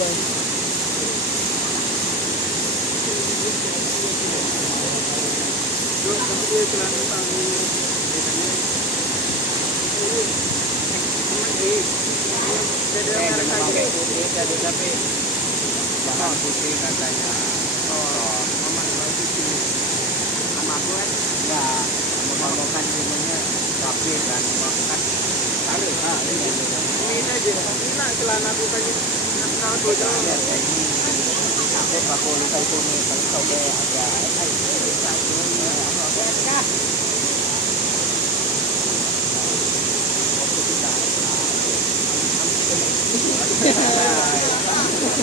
Tapi jangan putih katanya. Oh, mama kalau putih sama aku kan enggak mau kan semuanya rapi kan makan taruh ini aja ini celana aku kan nakal bocor ini aku lupa itu nih kalau kau agak